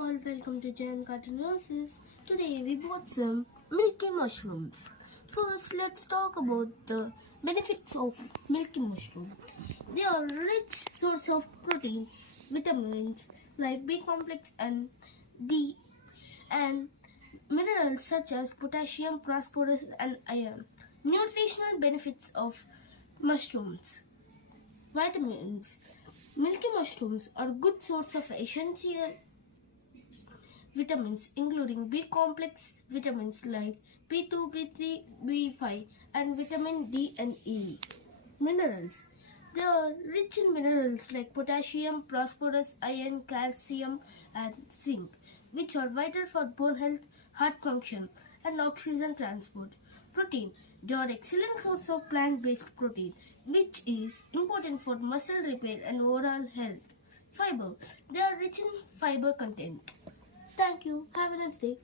All welcome to Jan Cartoonoses. Today we bought some milky mushrooms. First, let's talk about the benefits of milky mushroom. They are a rich source of protein, vitamins like B complex and D, and minerals such as potassium, phosphorus, and iron. Nutritional benefits of mushrooms. Vitamins. Milky mushrooms are good source of essential vitamins including B complex vitamins like B2, B3, B5 and vitamin D and E. Minerals. They are rich in minerals like potassium, phosphorus, iron, calcium and zinc which are vital for bone health, heart function and oxygen transport. Protein. They are excellent source of plant-based protein which is important for muscle repair and overall health. Fiber. They are rich in fiber content. Thank you. Have a nice day.